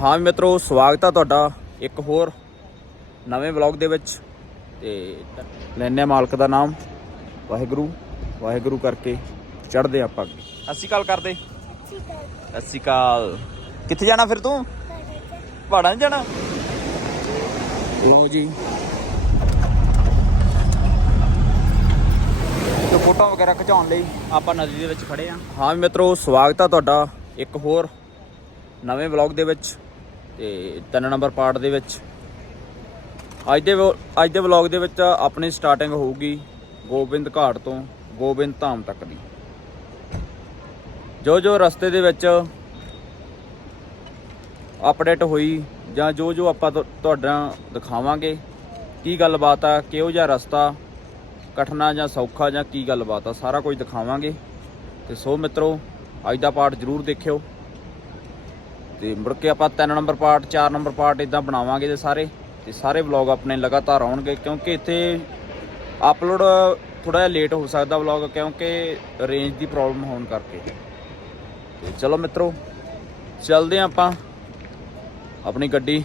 ਹਾਂ ਵੀ ਮਿੱਤਰੋ, ਸਵਾਗਤ ਆ ਤੁਹਾਡਾ ਇੱਕ ਹੋਰ ਨਵੇਂ ਵਲੌਗ ਦੇ ਵਿੱਚ। ਤੇ ਲੈਨੇ ਆ ਮਾਲਕ ਦਾ ਨਾਮ। ਵਾਹਿਗੁਰੂ ਵਾਹਿਗੁਰੂ ਕਰਕੇ ਚੜ੍ਹਦੇ ਆਪਾਂ ਅੱਗੇ। ਅਸੀਂ ਕਾਲ ਕਰਦੇ। ਅਸੀਂ ਕਾਲ ਕਿੱਥੇ ਜਾਣਾ ਫਿਰ ਤੂੰ? ਪਹਾੜਾਂ 'ਚ ਜਾਣਾ? ਲਓ ਜੀ। ਤੇ ਫੋਟੋ ਵਗੈਰਾ ਖਿਚਾਉਣ ਲਈ ਆਪਾਂ ਨਦੀ ਦੇ ਵਿੱਚ ਖੜੇ ਆ। ਹਾਂ ਵੀ ਮਿੱਤਰੋ, ਸਵਾਗਤ ਆ ਤੁਹਾਡਾ ਇੱਕ ਹੋਰ ਨਵੇਂ ਵਲੌਗ ਦੇ ਵਿੱਚ। ਤੇ ਤਿੰਨ ਨੰਬਰ ਪਾਰਟ ਦੇ ਵਿੱਚ। ਅੱਜ ਦੇ ਵ- ਅੱਜ ਦੇ ਵਲੌਗ ਦੇ ਵਿੱਚ ਆਪਣੀ ਸਟਾਰਟਿੰਗ ਹੋਊਗੀ ਗੋਬਿੰਦ ਘਾਟ ਤੋਂ ਗੋਬਿੰਦ ਧਾਮ ਤੱਕ ਦੀ। ਜੋ ਜੋ ਰਸਤੇ ਦੇ ਵਿੱਚ ਅਪਡੇਟ ਹੋਈ ਜਾਂ ਜੋ ਜੋ ਆਪਾਂ ਤੁ- ਤੁਹਾਡਾ ਦਿਖਾਵਾਂਗੇ, ਕੀ ਗੱਲਬਾਤ ਆ, ਕਿਹੋ ਜਿਹਾ ਰਸਤਾ, ਕਠਨਾ ਜਾਂ ਸੌਖਾ ਜਾਂ ਕੀ ਗੱਲਬਾਤ ਆ, ਸਾਰਾ ਕੁਝ ਦਿਖਾਵਾਂਗੇ। ਤੇ ਸੋ ਮਿੱਤਰੋ, ਅੱਜ ਦਾ ਪਾਠ ਜ਼ਰੂਰ ਦੇਖਿਓ। ਤੇ ਮੁੜ ਕੇ ਆਪਾਂ 3 ਨੰਬਰ ਪਾਰਟ 4 ਨੰਬਰ ਪਾਰਟ ਇਦਾਂ ਬਣਾਵਾਂਗੇ ਤੇ ਸਾਰੇ ਤੇ ਸਾਰੇ ਵਲੌਗ ਆਪਣੇ ਲਗਾਤਾਰ ਆਉਣਗੇ, ਕਿਉਂਕਿ ਇੱਥੇ ਅਪਲੋਡ ਥੋੜਾ ਜਿਹਾ ਲੇਟ ਹੋ ਸਕਦਾ ਵਲੌਗ ਕਿਉਂਕਿ ਰੇਂਜ ਦੀ ਪ੍ਰੋਬਲਮ ਹੋਣ ਕਰਕੇ। ਤੇ ਚਲੋ ਮਿੱਤਰੋ, ਚੱਲਦੇ ਹਾਂ ਆਪਾਂ ਆਪਣੀ ਗੱਡੀ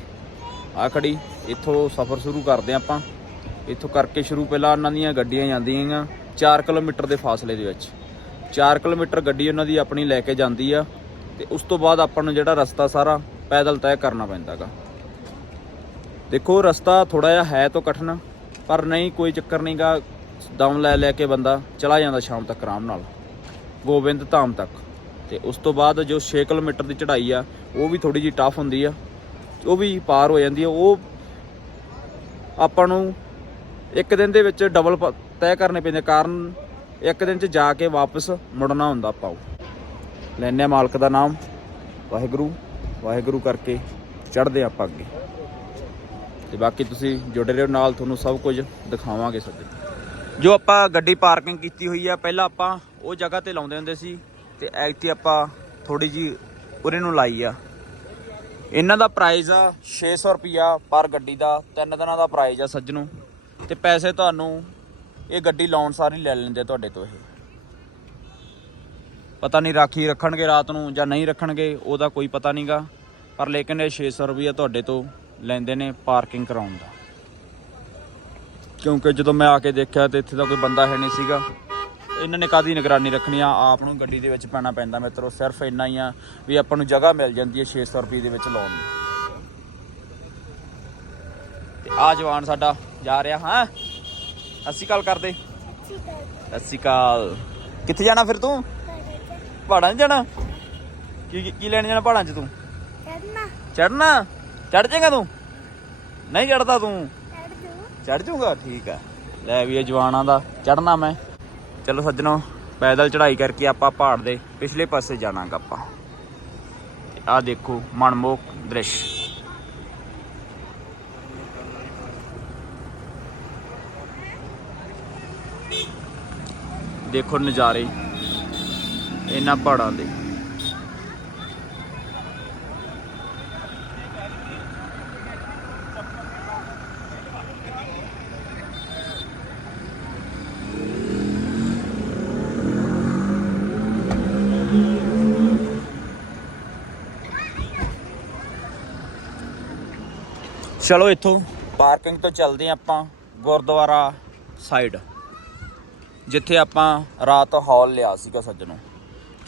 ਆ ਖੜੀ, ਇੱਥੋਂ ਸਫ਼ਰ ਸ਼ੁਰੂ ਕਰਦੇ ਹਾਂ ਆਪਾਂ। ਇੱਥੋਂ ਕਰਕੇ ਸ਼ੁਰੂ ਪਹਿਲਾਂ ਉਹਨਾਂ ਦੀਆਂ ਗੱਡੀਆਂ ਜਾਂਦੀਆਂ 4 ਕਿਲੋਮੀਟਰ ਦੇ ਫਾਸਲੇ ਦੇ ਵਿੱਚ। 4 ਕਿਲੋਮੀਟਰ ਗੱਡੀ ਉਹਨਾਂ ਦੀ ਆਪਣੀ ਲੈ ਕੇ ਜਾਂਦੀ ਆ। ਤੇ ਉਸ ਤੋਂ ਬਾਅਦ ਆਪਾਂ ਨੂੰ ਜਿਹੜਾ ਰਸਤਾ ਸਾਰਾ ਪੈਦਲ ਤੈਅ ਕਰਨਾ ਪੈਂਦਾਗਾ। ਦੇਖੋ, ਰਸਤਾ ਥੋੜਾ ਜਿਹਾ ਹੈ ਤਾਂ ਕਠਿਨ, ਪਰ ਨਹੀਂ ਕੋਈ ਚੱਕਰ ਨਹੀਂਗਾ ਦਮ ਲੈ ਲੈ ਕੇ ਬੰਦਾ ਚਲਾ ਜਾਂਦਾ ਸ਼ਾਮ ਤੱਕ ਆਰਾਮ ਨਾਲ, ਗੋਬਿੰਦ ਧਾਮ ਤੱਕ। ਤੇ ਉਸ ਤੋਂ ਬਾਅਦ ਜੋ 6 ਕਿਲੋਮੀਟਰ ਦੀ ਚੜ੍ਹਾਈ ਆ, ਉਹ ਵੀ ਥੋੜੀ ਜਿਹੀ ਟਫ ਹੁੰਦੀ ਆ, ਉਹ ਵੀ ਪਾਰ ਹੋ ਜਾਂਦੀ ਆ। ਉਹ ਆਪਾਂ ਨੂੰ ਇੱਕ ਦਿਨ ਦੇ ਵਿੱਚ ਡਬਲ ਤੈਅ ਕਰਨੇ ਪੈਂਦੇ ਕਾਰਨ ਇੱਕ ਦਿਨ 'ਚ ਜਾ ਕੇ ਵਾਪਸ ਮੁੜਨਾ ਹੁੰਦਾ ਆਪਾਂ ਲੈਨੇ ਆ ਮਾਲਕ ਦਾ ਨਾਮ। ਵਾਹਿਗੁਰੂ ਵਾਹਿਗੁਰੂ ਕਰਕੇ ਚੜ੍ਹਦੇ ਆਪਾਂ ਅੱਗੇ। ਤੇ ਬਾਕੀ ਤੁਸੀਂ ਜੁੜੇ ਰਹੋ ਨਾਲ, ਤੁਹਾਨੂੰ ਸਭ ਕੁਝ ਦਿਖਾਵਾਂਗੇ ਸੱਜਣ। ਜੋ ਆਪਾਂ ਗੱਡੀ ਪਾਰਕਿੰਗ ਕੀਤੀ ਹੋਈ ਆ, ਪਹਿਲਾਂ ਆਪਾਂ ਉਹ ਜਗ੍ਹਾ ਤੇ ਲਾਉਂਦੇ ਹੁੰਦੇ ਸੀ ਤੇ ਐਕਤੀ ਆਪਾਂ ਥੋੜੀ ਜੀ ਉਰੇ ਨੂੰ ਲਾਈ ਆ। ਇਹਨਾਂ ਦਾ ਪ੍ਰਾਈਜ਼ ਆ 600 ਰੁਪਿਆ ਪਰ ਗੱਡੀ ਦਾ, ਤਿੰਨ ਦਿਨਾਂ ਦਾ ਪ੍ਰਾਈਜ਼ ਆ ਸੱਜਣੋ। ਤੇ ਪੈਸੇ ਤੁਹਾਨੂੰ ਇਹ ਗੱਡੀ ਲਾਉਣ ਸਾਰ ਹੀ ਲੈ ਲੈਂਦੇ ਤੁਹਾਡੇ ਤੋਂ ਇਹ। ਪਤਾ ਨਹੀਂ ਰਾਖੀ ਰੱਖਣਗੇ ਰਾਤ ਨੂੰ ਜਾਂ ਨਹੀਂ ਰੱਖਣਗੇ, ਉਹਦਾ ਕੋਈ ਪਤਾ ਨਹੀਂਗਾ ਪਰ ਲੇਕਿਨ ਇਹ 600 ਰੁਪਿਆ ਤੁਹਾਡੇ ਤੋਂ ਲੈਂਦੇ ਨੇ ਪਾਰਕਿੰਗ ਕਰਾਉਣ ਦਾ। ਕਿਉਂਕਿ ਜਦੋਂ ਮੈਂ ਆ ਕੇ ਦੇਖਿਆ ਤੇ ਇੱਥੇ ਤਾਂ ਕੋਈ ਬੰਦਾ ਹੈ ਨਹੀਂ ਸੀਗਾ। ਇਹਨਾਂ ਨੇ ਕਾਦੀ ਨਿਗਰਾਨੀ ਰੱਖਣੀ ਆ? ਆਪ ਨੂੰ ਗੱਡੀ ਦੇ ਵਿੱਚ ਪੈਣਾ ਪੈਂਦਾ ਮਿੱਤਰੋ, ਸਿਰਫ ਇੰਨਾ ਹੀ ਆ ਵੀ ਆਪਾਂ ਨੂੰ ਜਗ੍ਹਾ ਮਿਲ ਜਾਂਦੀ ਹੈ 600 ਰੁਪਏ ਦੇ ਵਿੱਚ ਲਾਉਣ ਦੀ ਤੇ ਆ ਜਵਾਨ ਸਾਡਾ ਜਾ ਰਿਹਾ, ਹਾਂ? ਅਸੀਂ ਕਾਲ ਕਰਦੇ। ਅਸੀਂ ਕਾਲ ਕਿੱਥੇ ਜਾਣਾ ਫਿਰ ਤੂੰ? ਪਹਾੜਾਂ 'ਚ ਜਾਣਾ? ਕੀ ਕੀ- ਲੈਣ ਜਾਣਾ ਪਹਾੜਾਂ 'ਚ ਤੂੰ? ਚੜਨਾ ਚੜ ਜਾਏਗਾ ਤੂੰ? ਨਹੀਂ ਚੜਦਾ ਤੂੰ? ਚੜ ਜਾਊਗਾ? ਠੀਕ ਆ। ਲੈ ਵੀ ਇਹ ਜਵਾਨਾਂ ਦਾ ਚੜਨਾ ਮੈਂ। ਚਲੋ ਸੱਜਣੋ ਪੈਦਲ ਚੜ੍ਹਾਈ ਕਰਕੇ ਆਪਾਂ ਪਹਾੜ ਦੇ ਪਿਛਲੇ ਪਾਸੇ ਜਾਣਾਗਾ ਆਪਾਂ। ਆ ਦੇਖੋ ਮਨਮੋਹਕ ਦ੍ਰਿਸ਼। ਦੇਖੋ ਨਜ਼ਾਰੇ। ਇਹਨਾਂ ਪਹਾੜਾਂ ਦੇ ਚਲੋ ਇੱਥੋਂ ਪਾਰਕਿੰਗ ਤੋਂ ਚੱਲਦੇ ਹਾਂ ਆਪਾਂ ਗੁਰਦੁਆਰਾ ਸਾਈਡ, ਜਿੱਥੇ ਆਪਾਂ ਰਾਤ ਹਾਲ ਲਿਆ ਸੀਗਾ ਸੱਜਣੋ।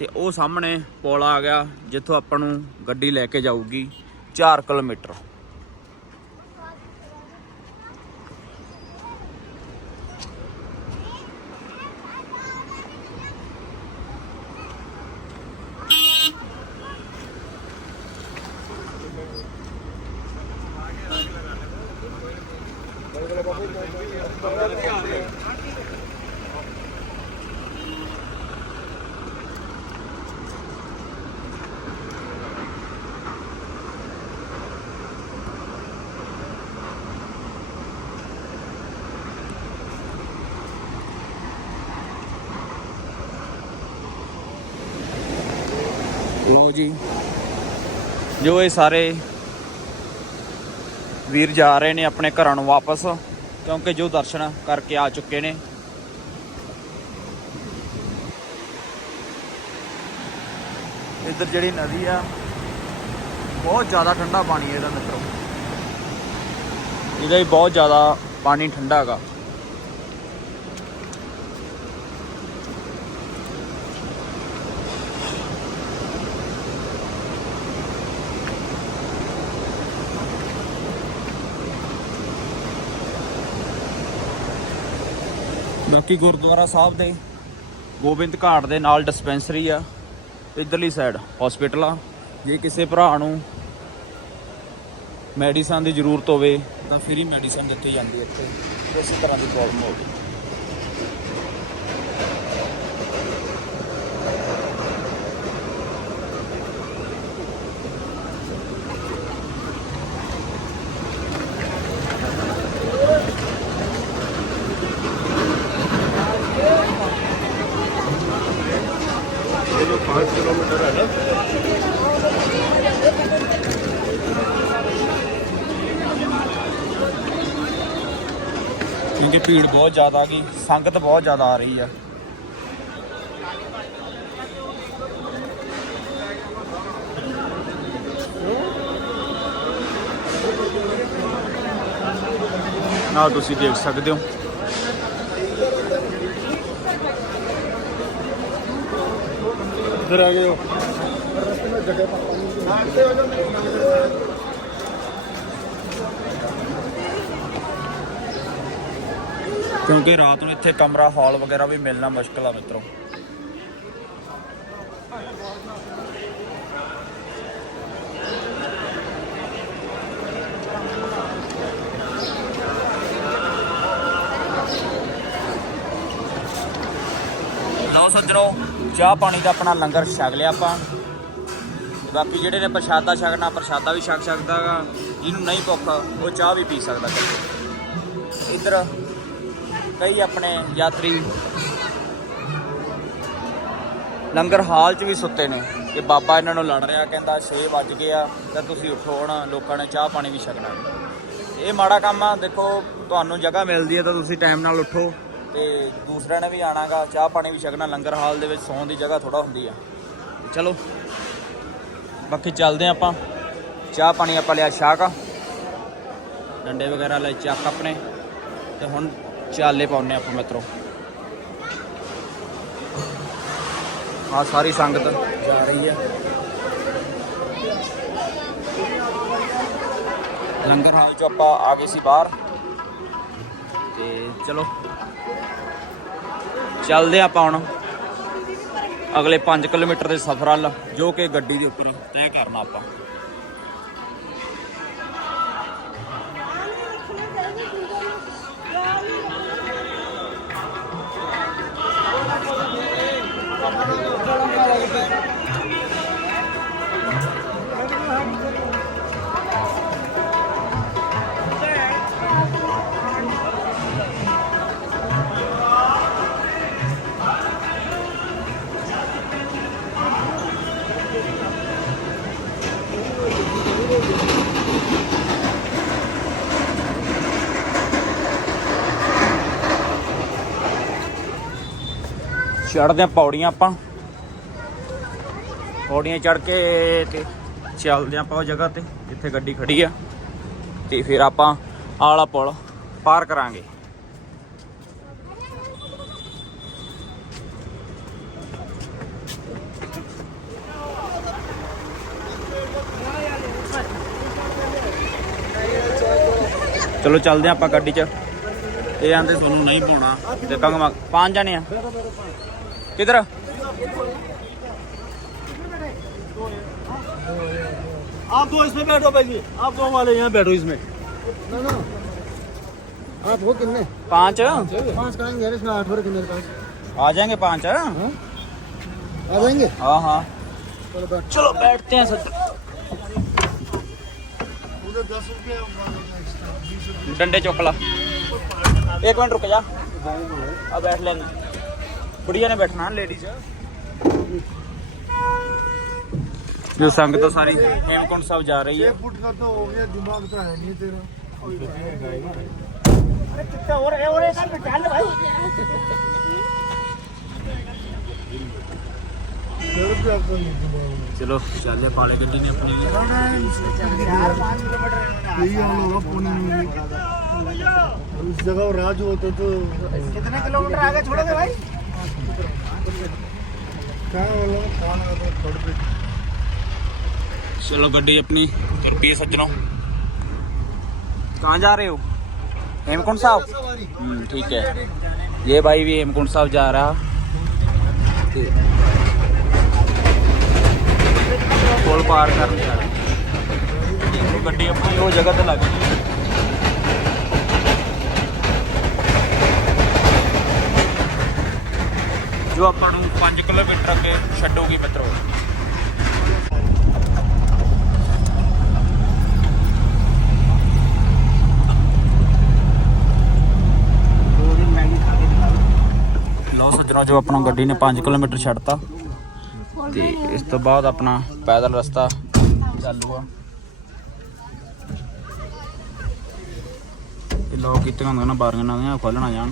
ਤੇ ਉਹ ਸਾਹਮਣੇ ਪੁਲ ਆ ਗਿਆ, ਜਿੱਥੋਂ ਆਪਾਂ ਨੂੰ ਗੱਡੀ ਲੈ ਕੇ ਜਾਊਗੀ 4 ਕਿਲੋਮੀਟਰ। ਲਓ ਜੀ। ਜੋ ਇਹ ਸਾਰੇ ਵੀਰ ਜਾ ਰਹੇ ਨੇ ਆਪਣੇ ਘਰਾਂ ਨੂੰ ਵਾਪਸ ਕਿਉਂਕਿ ਜੋ ਦਰਸ਼ਨ ਕਰਕੇ ਆ ਚੁੱਕੇ ਨੇ। ਇੱਧਰ ਜਿਹੜੀ ਨਦੀ ਆ ਬਹੁਤ ਜ਼ਿਆਦਾ ਠੰਡਾ ਪਾਣੀ ਹੈ ਇਹਦਾ ਮਿੱਤਰੋ। ਇਹਦਾ ਵੀ ਬਹੁਤ ਜ਼ਿਆਦਾ ਪਾਣੀ ਠੰਡਾ ਹੈਗਾ। ਬਾਕੀ ਗੁਰਦੁਆਰਾ ਸਾਹਿਬ ਦੇ ਗੋਬਿੰਦ ਘਾਟ ਦੇ ਨਾਲ ਡਿਸਪੈਂਸਰੀ ਆ ਤੇ ਇਧਰਲੀ ਸਾਈਡ ਹਸਪੀਟਲ ਆ। ਜੇ ਕਿਸੇ ਭਰਾ ਨੂੰ ਮੈਡੀਸਨ ਦੀ ਜ਼ਰੂਰਤ ਹੋਵੇ ਤਾਂ ਫ੍ਰੀ ਮੈਡੀਸਨ ਦਿੱਤੀ ਜਾਂਦੀ ਹੈ ਇੱਥੇ ਕਿਸੇ ਤਰ੍ਹਾਂ ਦੀ ਪ੍ਰੋਬਲਮ ਹੋਵੇ ਕਿਉਂਕਿ ਭੀੜ ਬਹੁਤ ਜ਼ਿਆਦਾ ਆ ਗਈ, ਸੰਗਤ ਬਹੁਤ ਜ਼ਿਆਦਾ ਆ ਰਹੀ ਆ। ਨਾ ਤੁਸੀਂ ਦੇਖ ਸਕਦੇ ਹੋ। ਇੱਧਰ ਆ ਗਏ ਹੋ ਰਸਤੇ ਵਿੱਚ ਜਗ੍ਹਾ ਪਾਣੀ ਕਿਉਂਕਿ ਰਾਤ ਨੂੰ ਇੱਥੇ ਕਮਰਾ, ਹਾਲ ਵਗੈਰਾ ਵੀ ਮਿਲਣਾ ਮੁਸ਼ਕਲ ਆ ਮਿੱਤਰੋ। ਲਓ ਸੱਜਣੋ, ਚਾਹ ਪਾਣੀ ਦਾ ਆਪਣਾ ਲੰਗਰ ਛਕ ਲਿਆ ਆਪਾਂ। ਬਾਕੀ ਜਿਹੜੇ ਨੇ ਪ੍ਰਸ਼ਾਦਾ ਛਕਣਾ, ਪ੍ਰਸ਼ਾਦਾ ਵੀ ਛਕ ਸਕਦਾ ਗਾ। ਜਿਹਨੂੰ ਨਹੀਂ ਭੁੱਖ, ਉਹ ਚਾਹ ਵੀ ਪੀ ਸਕਦਾ ਇਕੱਲੇ ਇੱਧਰ ਕਈ ਆਪਣੇ ਯਾਤਰੀ ਲੰਗਰ ਹਾਲ 'ਚ ਵੀ ਸੁੱਤੇ ਨੇ ਕਿ ਬਾਬਾ ਇਹਨਾਂ ਨੂੰ ਲੜ ਰਿਹਾ, ਕਹਿੰਦਾ 6 ਵੱਜ ਗਏ ਆ, ਤਾਂ ਤੁਸੀਂ ਉੱਠੋ ਹੁਣ, ਲੋਕਾਂ ਨੇ ਚਾਹ ਪਾਣੀ ਵੀ ਛਕਣਾ। ਇਹ ਮਾੜਾ ਕੰਮ ਆ, ਦੇਖੋ, ਤੁਹਾਨੂੰ ਜਗ੍ਹਾ ਮਿਲਦੀ ਹੈ ਤਾਂ ਤੁਸੀਂ ਟਾਈਮ ਨਾਲ ਉੱਠੋ ਤੇ ਦੂਸਰਿਆਂ ਨੇ ਵੀ ਆਣਾਗਾ, ਚਾਹ ਪਾਣੀ ਵੀ ਛਕਣਾ, ਲੰਗਰ ਹਾਲ ਦੇ ਵਿੱਚ ਸੌਣ ਦੀ ਜਗ੍ਹਾ ਥੋੜਾ ਹੁੰਦੀ ਆ। ਚਲੋ, ਬਾਕੀ ਚੱਲਦੇ ਆ ਆਪਾਂ। ਚਾਹ ਪਾਣੀ ਆਪਾਂ ਲਿਆ ਛਾਕ ਡੰਡੇ ਵਗੈਰਾ ਲੈ, ਚੱਕ ਆਪਣੇ। ਤੇ ਹੁਣ ਚਾਲੇ ਪਾਉਨੇ ਆਪਾਂ ਮਿੱਤਰੋ। ਆ ਸਾਰੀ ਸੰਗਤ ਜਾ ਰਹੀ ਹੈ। ਲੰਗਰ ਹਾਲ ਚੋਂ ਆਪਾਂ ਆ ਗਏ ਸੀ ਬਾਹਰ। ਤੇ ਚਲੋ, ਚੱਲਦੇ ਹਾਂ ਆਪਾਂ ਹੁਣ ਅਗਲੇ 5 ਕਿਲੋਮੀਟਰ ਦੇ ਸਫ਼ਰ ਵੱਲ, ਜੋ ਕਿ ਗੱਡੀ ਦੇ ਉੱਪਰ ਤੈਅ ਕਰਨਾ ਆਪਾਂ। ਚੜਦੇ ਆ ਪੌੜੀਆਂ ਆਪਾਂ। ਪੌੜੀਆਂ ਚੜ ਕੇ ਤੇ ਚੱਲਦੇ ਆਪਾਂ ਉਹ ਜਗ੍ਹਾ ਤੇ, ਜਿੱਥੇ ਗੱਡੀ ਖੜੀ ਆ। ਤੇ ਫਿਰ ਆਪਾਂ ਆਲਾ ਪੁਲ ਪਾਰ ਕਰਾਂਗੇ। ਚਲੋ ਚੱਲਦੇ ਆ ਆਪਾਂ ਗੱਡੀ 'ਚ। ਇਹ ਆਂਦੇ ਤੁਹਾਨੂੰ ਨਹੀਂ ਪਾਉਣਾ। ਤੇ ਕੰਗ ਪੰਜ ਜਾਣੇ ਆ। किधर? आप दो इसमें बैठो भाई आप दो वाले यहाँ बैठो इसमें। आप हो कितने? पाँच? पाँच कराएँगे इसमें? आठ भर कितने आ जाएँगे पाँच है? हाँ? आ जाएँगे? हाँ हाँ। चलो बैठते हैं सर डंडे चौकला एक मिनट रुक जा। अब बैठ लेंगे। बुढ़िया ने बैठना लेडीज जो संगत सारी हेमकुंड साहब जा रही है फुट का तो हो गया दिमाग तो है नहीं तेरा फिर भी आपको नहीं दिया ਚਲੋ ਚੱਲੇ ਪਾਲੇ ਗੱਡੀ ਨੇ ਆਪਣੀ यही हम लोग पुणे में उस जगह राज होता तो कितने किलोमीटर आगे छोड़ोगे भाई चलो गड्डी अपनी रुपये सज्जनों। कहाँ जा रहे हो? हेमकुंड साहब? हम्म, ठीक है। ये भाई भी हेमकुंड साहब जा रहा। पुल पार कर गड्डी अपनी, वो जगह तो लग गई। ਜੋ ਆਪਾਂ ਨੂੰ 5 ਕਿਲੋਮੀਟਰ ਅੱਗੇ ਛੱਡੂਗੀ ਮਿੱਤਰੋ ਲਓ ਸੱਜਣੋ ਜੋ ਆਪਣਾ ਗੱਡੀ ਨੇ 5 ਕਿਲੋਮੀਟਰ ਛੱਡਤਾ, ਤੇ ਇਸ ਤੋਂ ਬਾਅਦ ਆਪਣਾ ਪੈਦਲ ਰਸਤਾ ਚਾਲੂ ਆ। ਇਹ ਲੋਕ ਕਿਤੇ ਹੁੰਦੇ ਨਾ ਬਾਰੀਆਂ ਨਾ ਖੋਲਣਾ ਜਾਣ।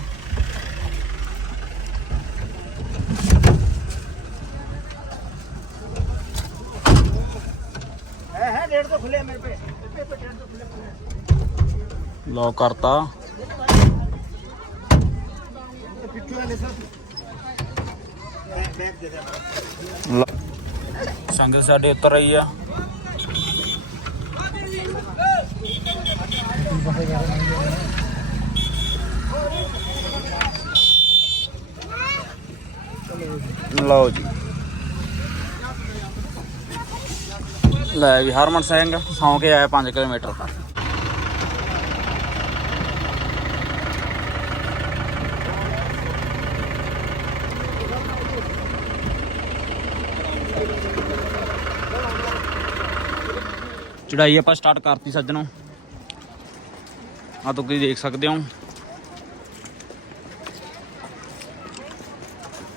ਲੋ ਕਰਤਾ। ਸੰਗਤ ਸਾਡੇ ਉੱਤਰ ਰਹੀ ਆ। ਲਓ ਜੀ। ਲੈ ਵੀ ਹਰਮਨ ਸਿੰਘ ਸੌਂ ਕੇ ਆਇਆ 5 ਕਿਲੋਮੀਟਰ ਚੜਾਈ ਆਪਾਂ ਸਟਾਰਟ ਕਰਤੀ ਸੱਜਣੋ। ਆ ਤੁਸੀਂ ਦੇਖ ਸਕਦੇ ਹੋ।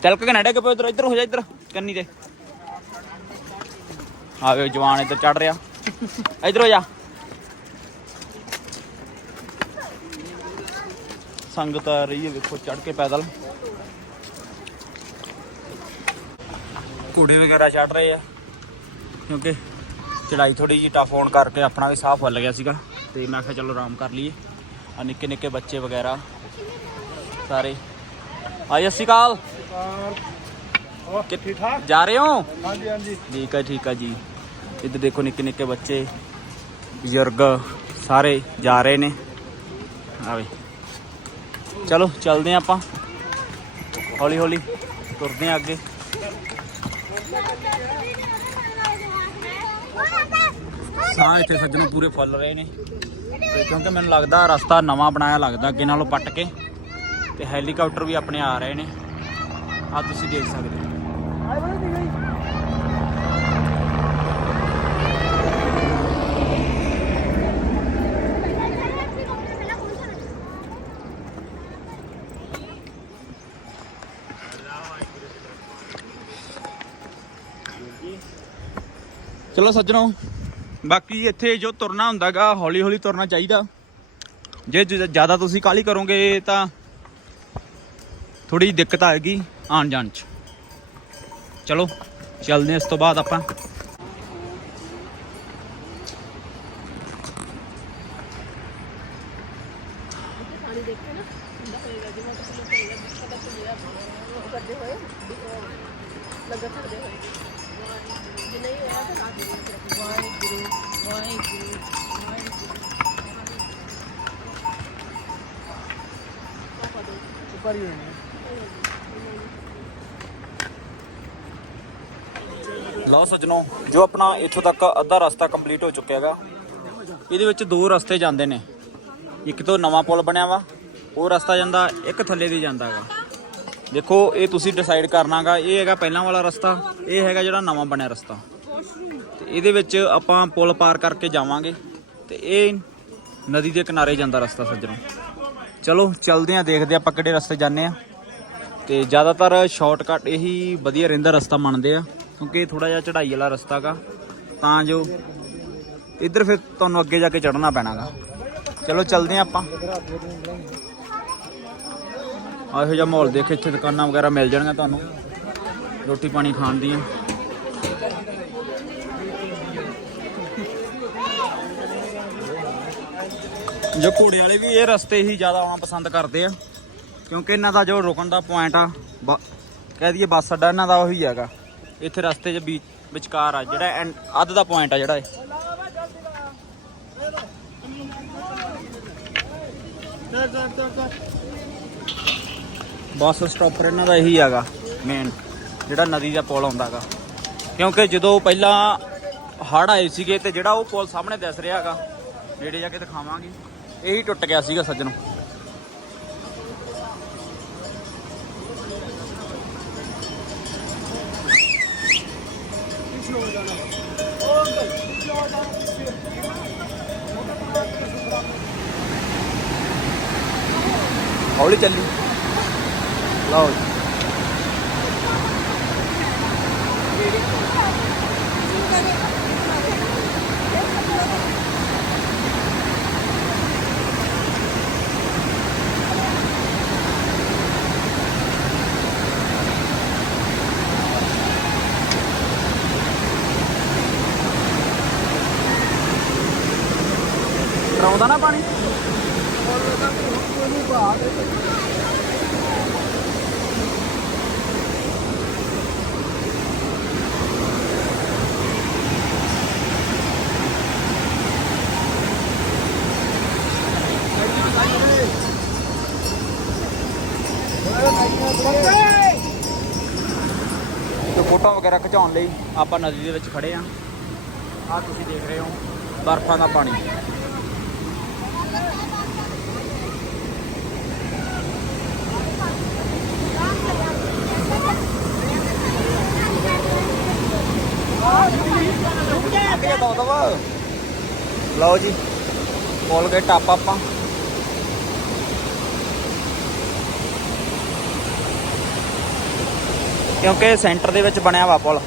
ਚੱਲ ਕੇ ਨੇੜੇ ਕੇ ਪਏ ਇਧਰ ਇਧਰ ਹੋ ਜਾ ਇਧਰ, ਕੰਨੀ ਤੇ। आगे जवान इधर चढ़ रहा। इधर जा। संगत आ रही है देखो चढ़ के पैदल। घोड़े वगैरह चढ़ रहे हैं क्योंकि चढ़ाई थोड़ी जी टफ होने करके अपना भी साफ़ फल गया तो मैं चलो आराम कर लिए। निके निके बच्चे वगैरह सारे। आई सत ठीक ठाक? जा रहे हो? हाँ हाँ ठीक है ठीक है जी। ਇੱਧਰ ਦੇਖੋ ਨਿੱਕੇ ਨਿੱਕੇ ਬੱਚੇ, ਬਜ਼ੁਰਗ ਸਾਰੇ ਜਾ ਰਹੇ ਨੇ। ਆਵੇ ਚਲੋ, ਚੱਲਦੇ ਹਾਂ ਆਪਾਂ। ਹੌਲੀ ਹੌਲੀ ਤੁਰਦੇ ਹਾਂ ਅੱਗੇ। ਸਾਹ ਇੱਥੇ ਸੱਜਣੋਂ ਪੂਰੇ ਫੁੱਲ ਰਹੇ ਨੇ। ਤੇ ਕਿਉਂਕਿ ਮੈਨੂੰ ਲੱਗਦਾ ਰਸਤਾ ਨਵਾਂ ਬਣਾਇਆ ਲੱਗਦਾ ਅੱਗੇ ਨਾਲੋਂ ਪੱਟ ਕੇ। ਤੇ ਹੈਲੀਕਾਪਟਰ ਵੀ ਆਪਣੇ ਆ ਰਹੇ ਨੇ। ਆ ਤੁਸੀਂ ਦੇਖ ਸਕਦੇ ਹੋ। ਚਲੋ ਸੱਜਣੋ, ਬਾਕੀ ਇੱਥੇ ਜੋ ਤੁਰਨਾ ਹੁੰਦਾਗਾ, ਹੌਲੀ ਹੌਲੀ ਤੁਰਨਾ ਚਾਹੀਦਾ। ਜੇ ਜ- ਜ਼ਿਆਦਾ ਤੁਸੀਂ ਕਾਲੀ ਕਰੋਗੇ, ਤਾਂ ਥੋੜੀ ਦਿੱਕਤ ਆਏਗੀ ਆਉਣ ਜਾਣ ਚ। ਚਲੋ, ਚੱਲਦੇ ਹਾਂ ਇਸ ਤੋਂ ਬਾਅਦ ਆਪਾਂ। ਲਓ ਸੱਜਣੋ, ਜੋ ਆਪਣਾ ਇੱਥੋਂ ਤੱਕ ਅੱਧਾ ਰਸਤਾ ਕੰਪਲੀਟ ਹੋ ਚੁੱਕਿਆ ਹੈਗਾ, ਇਹਦੇ ਵਿੱਚ ਦੋ ਰਸਤੇ ਜਾਂਦੇ ਨੇ। ਇੱਕ ਤੋਂ ਨਵਾਂ ਪੁਲ ਬਣਿਆ ਵਾ, ਉਹ ਰਸਤਾ ਜਾਂਦਾ, ਇੱਕ ਥੱਲੇ ਦੀ ਜਾਂਦਾ ਹੈਗਾ। ਦੇਖੋ, ਇਹ ਤੁਸੀਂ ਡਿਸਾਈਡ ਕਰਨਾਗਾ ਇਹ ਹੈਗਾ ਪਹਿਲਾਂ ਵਾਲਾ ਰਸਤਾ, ਇਹ ਹੈਗਾ ਜਿਹੜਾ ਨਵਾਂ ਬਣਿਆ ਰਸਤਾ। ਤੇ ਇਹਦੇ ਵਿੱਚ ਆਪਾਂ ਪੁਲ ਪਾਰ ਕਰਕੇ ਜਾਵਾਂਗੇ, ਤੇ ਇਹ ਨਦੀ ਦੇ ਕਿਨਾਰੇ ਜਾਂਦਾ ਰਸਤਾ ਸੱਜਣੋ। ਚਲੋ, ਚੱਲਦੇ ਆਂ, ਦੇਖਦੇ ਆਂ ਆਪਾਂ ਕਿਹੜੇ ਰਸਤੇ ਜਾਂਦੇ ਆ। ਤੇ ਜ਼ਿਆਦਾਤਰ ਸ਼ਾਰਟਕਟ ਇਹੀ ਵਧੀਆ ਰਹਿੰਦਾ ਰਸਤਾ ਮੰਨਦੇ ਆ, ਕਿਉਂਕਿ ਥੋੜਾ ਜਿਹਾ ਚੜ੍ਹਾਈ ਵਾਲਾ ਰਸਤਾ ਗਾ। ਤਾਂ ਜੋ ਇੱਧਰ ਫਿਰ ਤੁਹਾਨੂੰ ਅੱਗੇ ਜਾ ਕੇ ਚੜਨਾ ਪੈਣਾਗਾ ਚਲੋ, ਚੱਲਦੇ ਆ ਆਪਾਂ। ਆ ਇਹੋ ਜਿਹਾ ਮਾਹੌਲ ਦੇਖ ਇੱਥੇ ਦੁਕਾਨਾਂ ਵਗੈਰਾ ਮਿਲ ਜਾਣਗੀਆਂ ਤੁਹਾਨੂੰ ਰੋਟੀ ਪਾਣੀ ਖਾਣ ਦੀਆਂ ਜੋ ਘੋੜੇ ਵਾਲੇ ਵੀ ਇਹ ਰਸਤੇ ਹੀ ਜ਼ਿਆਦਾ ਆਉਣਾ ਪਸੰਦ ਕਰਦੇ ਆ ਕਿਉਂਕਿ ਇਹਨਾਂ ਦਾ ਜੋ ਰੁਕਣ ਦਾ ਪੁਆਇੰਟ ਆ ਕਹਿ ਦਈਏ ਬੱਸ ਅੱਡਾ ਇਹਨਾਂ ਦਾ ਉਹੀ ਹੈਗਾ ਇੱਥੇ ਰਸਤੇ 'ਚ ਵਿਚਕਾਰ ਆ ਜਿਹੜਾ ਅੱਧ ਦਾ ਪੁਆਇੰਟ ਆ ਜਿਹੜਾ ਇਹ ਚੱਲ ਚੱਲ ਚੱਲ ਬੱਸ ਸਟਾਪਰ ਇਹਨਾਂ ਦਾ ਇਹੀ ਹੈਗਾ ਮੇਨ ਜਿਹੜਾ ਨਦੀ ਦਾ ਪੁਲ ਆਉਂਦਾਗਾ ਕਿਉਂਕਿ ਜਦੋਂ ਪਹਿਲਾਂ ਹੜ੍ਹ ਆਏ ਸੀਗੇ ਤੇ ਜਿਹੜਾ ਉਹ ਪੁਲ ਸਾਹਮਣੇ ਦਿਸ ਰਿਹਾ ਹੈਗਾ, ਨੇੜੇ ਜਾ ਕੇ ਦਿਖਾਵਾਂਗੇ। ਇਹੀ ਟੁੱਟ ਗਿਆ ਸੀਗਾ ਸੱਜਣੋ। ਹੌਲੀ ਚੱਲੀ। ਲਓ ਜੀ ਡਰਾਉਂਦਾ ਨਾ ਪਾਣੀ? ਤੇ ਫੋਟੋ ਵਗੈਰਾ ਖਿਚਾਉਣ ਲਈ ਆਪਾਂ ਨਦੀ ਦੇ ਵਿੱਚ ਖੜੇ ਆ। ਆ ਤੁਸੀਂ ਦੇਖ ਰਹੇ ਹੋ, ਬਰਫਾਂ ਦਾ ਪਾਣੀ। ਅੱਗੇ ਲਓ ਜੀ ਕੋਲ ਗਏ ਟੱਪ ਆਪਾਂ। ਕਿਉਂਕਿ ਸੈਂਟਰ ਦੇ ਵਿੱਚ ਬਣਿਆ ਵਾ ਪੁਲ।